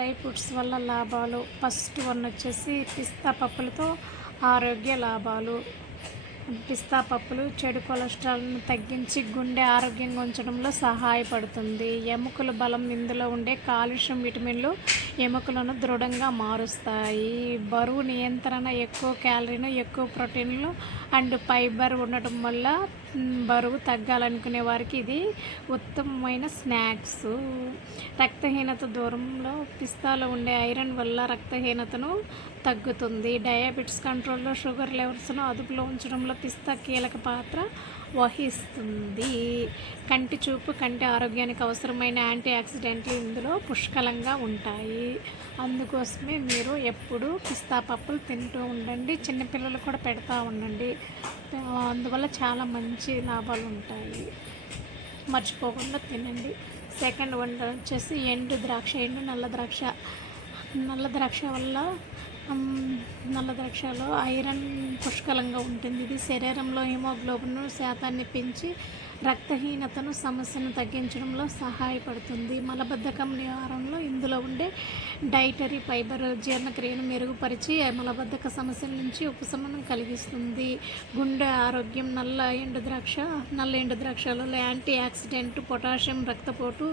Dry fruits వల్ల లాభాలు. First one వచ్చేసి పిస్తా పప్పులతో ఆరోగ్య లాభాలు. పిస్తా పప్పులు చెడు కొలెస్ట్రాల్ను తగ్గించి గుండె ఆరోగ్యంగా ఉంచడంలో సహాయపడుతుంది. ఎముకల బలం. ఇందులో ఉండే కాల్షియం విటమిన్లు ఎముకలను దృఢంగా మారుస్తాయి. బరువు నియంత్రణ. ఎక్కువ క్యాలరీలు, ఎక్కువ ప్రోటీన్లు అండ్ ఫైబర్ ఉండటం వల్ల బరువు తగ్గాలనుకునే వారికి ఇది ఉత్తమమైన స్నాక్స్. రక్తహీనత దూరంలో. పిస్తాలో ఉండే ఐరన్ వల్ల రక్తహీనతను తగ్గుతుంది. డయాబెటీస్ కంట్రోల్లో, షుగర్ లెవెల్స్ను అదుపులో ఉంచడంలో పిస్తా కీలక పాత్ర వహిస్తుంది. కంటి చూపు. కంటి ఆరోగ్యానికి అవసరమైన యాంటీ ఆక్సిడెంట్లు ఇందులో పుష్కలంగా ఉంటాయి. అందుకోసమే మీరు ఎప్పుడూ పిస్తా పప్పులు తింటూ ఉండండి. చిన్నపిల్లలు కూడా పెడతా ఉండండి. అందువల్ల చాలా మంచి లాభాలు ఉంటాయి. మర్చిపోకుండా తినండి. సెకండ్ వన్ వచ్చేసి ఎండు ద్రాక్ష. నల్ల ద్రాక్ష. నల్ల ద్రాక్ష వల్ల నల్ల ద్రాక్షలో ఐరన్ పుష్కలంగా ఉంటుంది. ఇది శరీరంలో హిమోగ్లోబిన్ శాతాన్ని పెంచి రక్తహీనతను సమస్యను తగ్గించడంలో సహాయపడుతుంది. మలబద్ధకం నివారణలో ఇందులో ఉండే డైటరీ ఫైబర్ జీర్ణక్రియను మెరుగుపరిచి మలబద్ధక సమస్యల నుంచి ఉపశమనం కలిగిస్తుంది. గుండె ఆరోగ్యం. నల్ల ఎండు ద్రాక్షలో యాంటీ ఆక్సిడెంట్, పొటాషియం రక్తపోటు,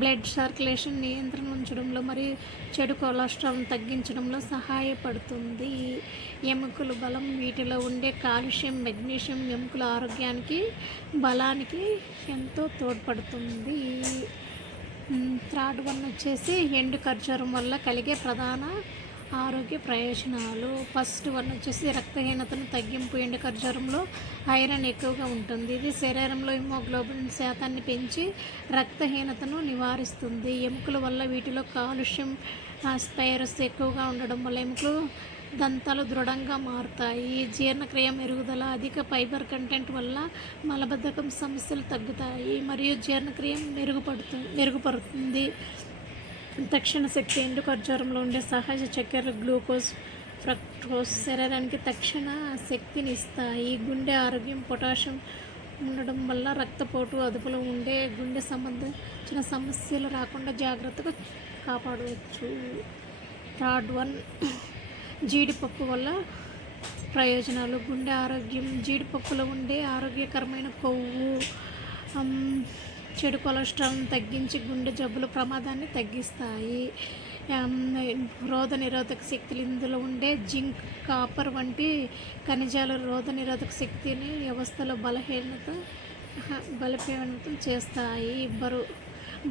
బ్లడ్ సర్క్యులేషన్ నియంత్రణ ఉంచడంలో మరియు చెడు కొలెస్ట్రాల్ను తగ్గించడంలో సహాయపడుతుంది. ఎముకలు బలం. వీటిలో ఉండే కాల్షియం, మెగ్నీషియం ఎముకల ఆరోగ్యానికి, బలానికి ఎంతో తోడ్పడుతుంది. థర్డ్ వన్ వచ్చేసి ఎండు ఖర్జూరం వల్ల కలిగే ప్రధాన ఆరోగ్య ప్రయోజనాలు. ఫస్ట్ వన్ వచ్చేసి రక్తహీనతను తగ్గింపు. ఎండు ఖర్జూరంలో ఐరన్ ఎక్కువగా ఉంటుంది. ఇది శరీరంలో హిమోగ్లోబిన్ శాతాన్ని పెంచి రక్తహీనతను నివారిస్తుంది. ఎముకల వల్ల. వీటిలో కాల్షియం స్పైరస్ ఎక్కువగా ఉండడం వల్ల ఎముకలు దంతాలు దృఢంగా మారుతాయి. జీర్ణక్రియ మెరుగుదల. అధిక ఫైబర్ కంటెంట్ వల్ల మలబద్ధకం సమస్యలు తగ్గుతాయి మరియు జీర్ణక్రియ మెరుగుపడుతుంది. తక్షణ శక్తి. ఎండు ఖర్జూరంలో ఉండే సహజ చక్కెరలు గ్లూకోజ్, ఫ్రక్టోజ్ శరీరానికి తక్షణ శక్తిని ఇస్తాయి. గుండె ఆరోగ్యం. పొటాషియం ఉండడం వల్ల రక్తపోటు అదుపులో ఉండే గుండె సంబంధించిన సమస్యలు రాకుండా జాగ్రత్తగా కాపాడవచ్చు. థర్డ్ వన్ జీడిపప్పు వల్ల ప్రయోజనాలు. గుండె ఆరోగ్యం. జీడిపప్పులో ఉండే ఆరోగ్యకరమైన కొవ్వు చెడు కొలెస్ట్రాల్ను తగ్గించి గుండె జబ్బుల ప్రమాదాన్ని తగ్గిస్తాయి. రోగ నిరోధక శక్తులు. ఇందులో ఉండే జింక్, కాపర్ వంటి ఖనిజాలు రోగ నిరోధక శక్తిని వ్యవస్థలో బలహీనత చేస్తాయి.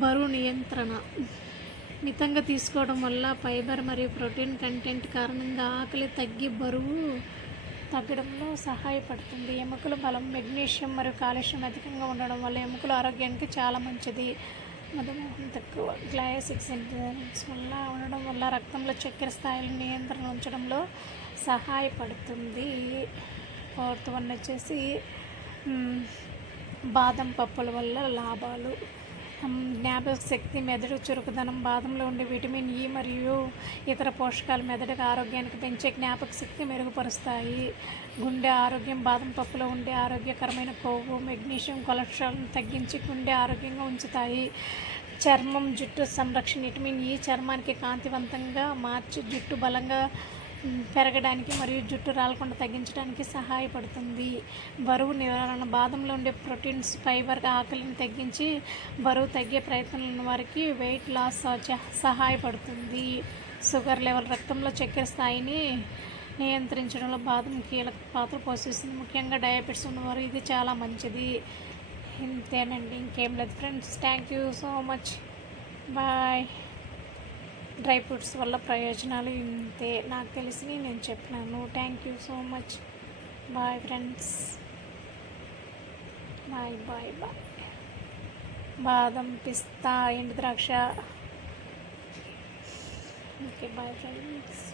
బరువు నియంత్రణ. మితంగా తీసుకోవడం వల్ల ఫైబర్ మరియు ప్రోటీన్ కంటెంట్ కారణంగా ఆకలి తగ్గి బరువు తగ్గడంలో సహాయపడుతుంది. ఎముకల బలం. మెగ్నీషియం మరియు కాల్షియం అధికంగా ఉండడం వల్ల ఎముకల ఆరోగ్యానికి చాలా మంచిది. మధుమేహం తక్కువ. గ్లైసెమిక్ ఇండెక్స్ వల్ల ఉండడం వల్ల రక్తంలో చక్కెర స్థాయిలను నియంత్రణ ఉంచడంలో సహాయపడుతుంది. ఫోర్త్ వన్ వచ్చేసి బాదం పప్పుల వల్ల లాభాలు. జ్ఞాపక శక్తి, మెదడు చురుకుదనం. బాదంలో ఉండే విటమిన్ ఇ మరియు ఇతర పోషకాలు మెదడుకు ఆరోగ్యానికి పెంచే జ్ఞాపక శక్తి మెరుగుపరుస్తాయి. గుండె ఆరోగ్యం. బాదం పప్పులో ఉండే ఆరోగ్యకరమైన కొవ్వు, మెగ్నీషియం కొలెస్ట్రాల్ను తగ్గించి గుండె ఆరోగ్యంగా ఉంచుతాయి. చర్మం, జుట్టు సంరక్షణ. విటమిన్ ఇ చర్మానికి కాంతివంతంగా మార్చి జుట్టు బలంగా పెరగడానికి మరియు జుట్టు రాలకుండా తగ్గించడానికి సహాయపడుతుంది. బరువు నివారణ. బాదంలో ఉండే ప్రోటీన్స్, ఫైబర్ ఆకలిని తగ్గించి బరువు తగ్గే ప్రయత్నంలో ఉన్న వారికి వెయిట్ లాస్ సహాయపడుతుంది. Sugar level. రక్తంలో చక్కెర స్థాయిని నియంత్రించడంలో బాదం కీలక పాత్ర పోషిస్తుంది. ముఖ్యంగా డయాబెటీస్ ఉన్నవారు ఇది చాలా మంచిది. ఇంతేనండి, ఇంకేం లేదు friends. Thank you so much. Bye. Dry fruits వల్ల ప్రయోజనాలు ఇంతే నాకు తెలిసి నేను చెప్పినాను. Thank you so much. Bye friends. Bye bye bye. బాదం, పిస్తా, ఎండు ద్రాక్ష. Okay bye friends.